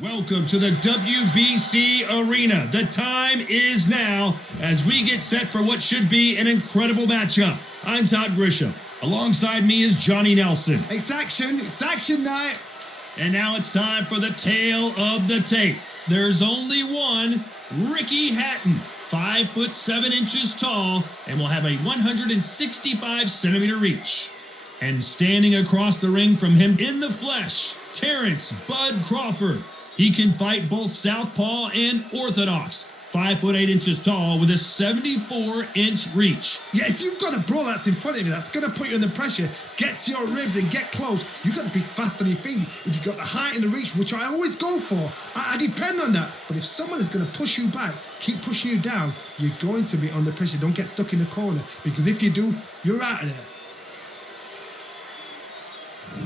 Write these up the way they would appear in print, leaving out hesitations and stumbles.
Welcome to the WBC Arena. The time is now as we get set for what should be an incredible matchup. I'm Todd Grisham. Alongside me is Johnny Nelson. It's action night. And now it's time for the tale of the tape. There's only one, Ricky Hatton, 5'7" tall, and will have a 165-centimeter reach. And standing across the ring from him in the flesh, Terence "Bud" Crawford. He can fight both southpaw and orthodox. 5'8" tall with a 74-inch reach. Yeah, if you've got a brawl that's in front of you, that's going to put you under pressure. Get to your ribs and get close. You've got to be fast on your feet. If you've got the height and the reach, which I always go for, I depend on that. But if someone is going to push you back, keep pushing you down, you're going to be under pressure. Don't get stuck in the corner, because if you do, you're out of there.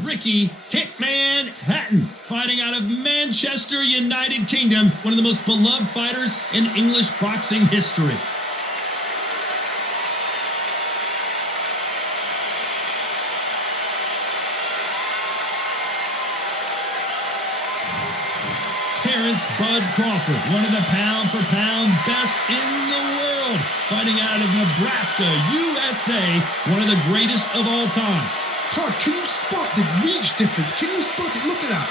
Ricky Hitman Hatton, fighting out of Manchester, United Kingdom, one of the most beloved fighters in English boxing history. Terence "Bud" Crawford, one of the pound-for-pound best in the world, fighting out of Nebraska, USA, one of the greatest of all time. Todd, can you spot the reach difference? Can you spot it? Look at that.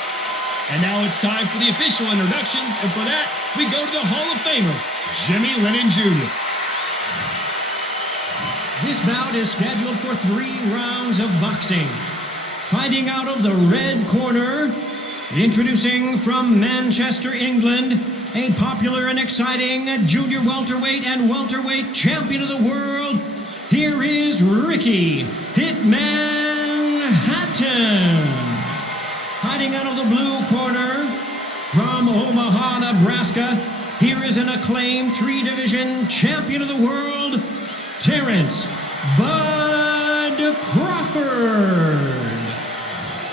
And now it's time for the official introductions, and for that, we go to the Hall of Famer, Jimmy Lennon Jr. This bout is scheduled for 3 rounds of boxing. Fighting out of the red corner, introducing from Manchester, England, a popular and exciting junior welterweight and welterweight champion of the world, here is Ricky Hitman Hatton. Fighting out of the blue corner, from Omaha, Nebraska, here is an acclaimed 3-division champion of the world, Terence "Bud" Crawford.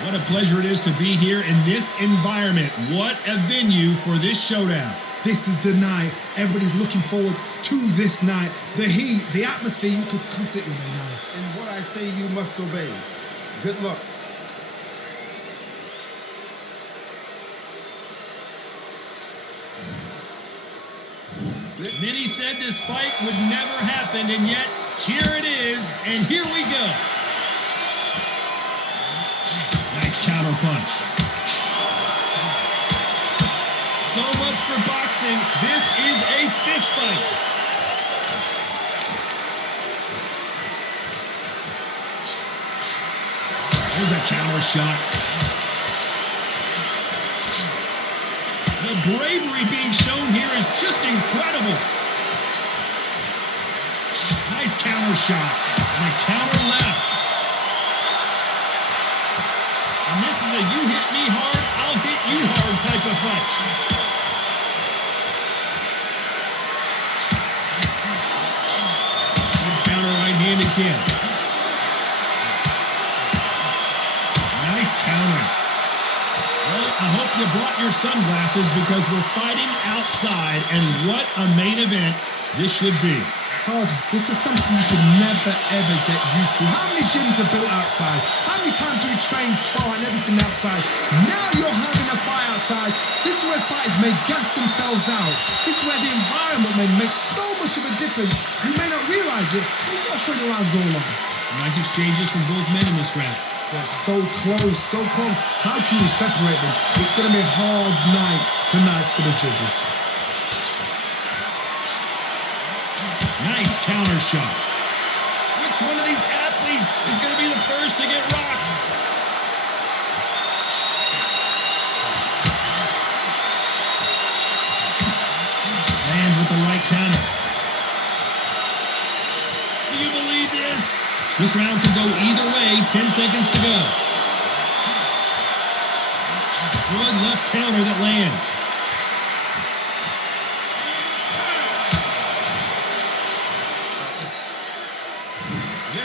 What a pleasure it is to be here in this environment. What a venue for this showdown. This is the night. Everybody's looking forward to this night. The heat, the atmosphere, you could cut it with a knife. And what I say you must obey. Good luck. Many said this fight would never happen, and yet here it is, and here we go. Nice counter punch. So much for boxing. This is a fist fight. There's a counter shot. The bravery being shown here is just incredible. Nice counter shot. And a counter left. And this is a you hit me hard, I'll hit you hard type of fight. Good counter right hand again. Nice counter. Well, I hope you brought your sunglasses, because we're fighting outside, and what a main event this should be. Todd, this is something you can never, ever get used to. How many gyms are built outside? How many times do we train, spar, and everything outside? Now you're having a fight outside. This is where fighters may gas themselves out. This is where the environment may make so much of a difference. You may not realize it, but you've got to show the lines roll on. Nice exchanges from both men in this round. They're so close, so close. How can you separate them? It's going to be a hard night tonight for the judges. Nice counter shot. Which one of these athletes is going to be the first to get rocked? Lands with the right counter. Do you believe this? This round could go either way. 10 seconds to go. Good left counter that lands.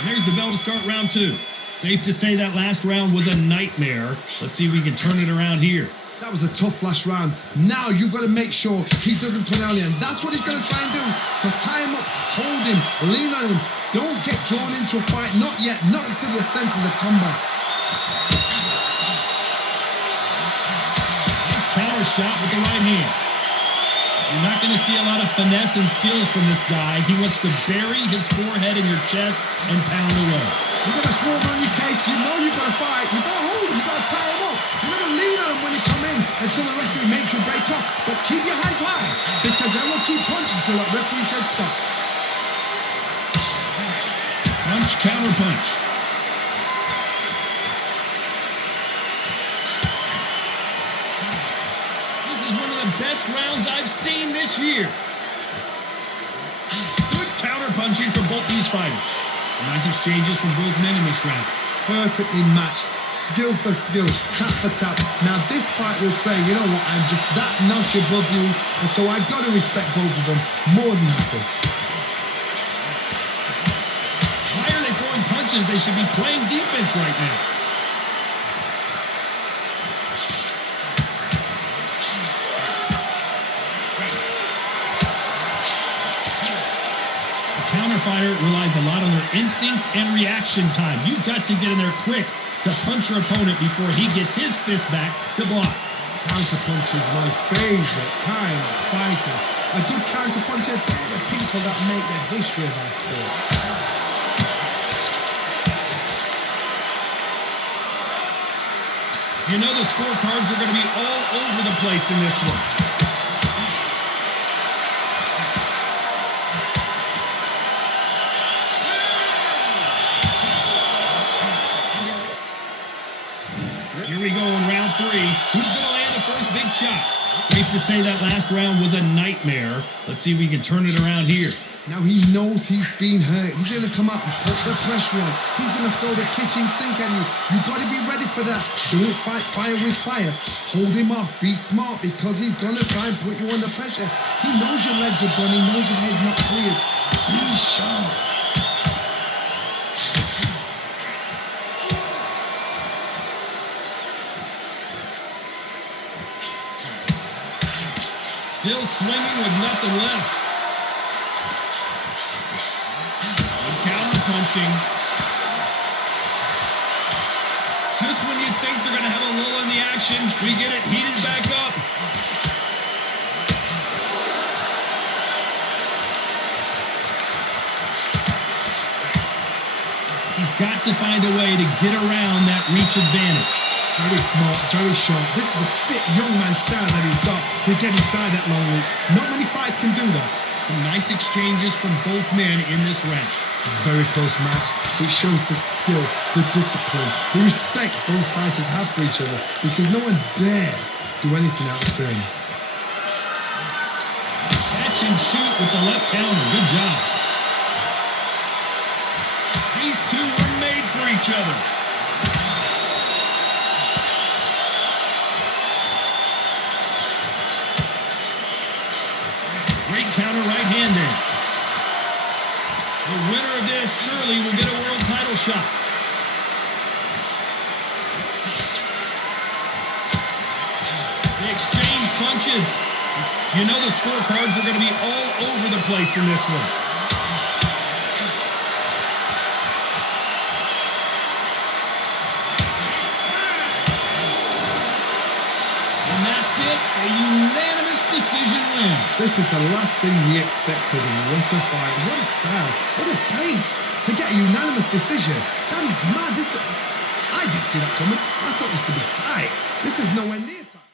There's the bell to start round 2. Safe to say that last round was a nightmare. Let's see if we can turn it around here. That was a tough last round. Now you've got to make sure he doesn't put out the end. That's what he's going to try and do. So tie him up, hold him, lean on him. Don't get drawn into a fight. Not yet. Not until your senses have come back. Nice counter shot with the right hand. You're not going to see a lot of finesse and skills from this guy. He wants to bury his forehead in your chest and pound away. You got a swarm on your case, you know you've got to fight, you got to hold him, you got to tie him up. You got to lean on him when you come in until the referee makes you break up. But keep your hands high, because they will keep punching until the referee said stop. Punch, counter punch. This is one of the best rounds I've seen this year. Good counter punching from both these fighters. Nice exchanges from both men in this round. Perfectly matched, skill for skill, tap for tap. Now this fight will say, you know what, I'm just that notch above you, and so I got to respect both of them more than happy. Why are they throwing punches? They should be playing defense right now. Fighter relies a lot on their instincts and reaction time. You've got to get in there quick to punch your opponent before he gets his fist back to block. Counterpunch is my favorite kind of fighter. A good counterpuncher is one of the people that make the history of our sport. You know the scorecards are going to be all over the place in this one. Here we go in round 3. Who's going to land the first big shot? Safe to say that last round was a nightmare. Let's see if we can turn it around here. Now he knows he's been hurt. He's going to come out and put the pressure on. He's going to throw the kitchen sink at you. You've got to be ready for that. Don't fight fire with fire. Hold him off. Be smart, because he's going to try and put you under pressure. He knows your legs are burning. Knows your head's not cleared. Be sharp. Still swinging with nothing left. Good counter punching. Just when you think they're going to have a lull in the action, we get it heated back up. He's got to find a way to get around that reach advantage. Very smart, very sharp. This is the fit young man style that he's got to get inside that long loop. Not many fights can do that. Some nice exchanges from both men in this round. It's a very close match. It shows the skill, the discipline, the respect both fighters have for each other, because no one dare do anything out of turn. Catch and shoot with the left counter. Good job. These two were made for each other. Great counter right hand there. The winner of this surely will get a world title shot. They exchange punches. You know the scorecards are going to be all over the place in this one. And that's it, a unanimous decision win. This is the last thing we expected. What a fight, what a style, what a pace to get a unanimous decision. That is mad. I didn't see that coming. I thought this would be tight. This is nowhere near tight.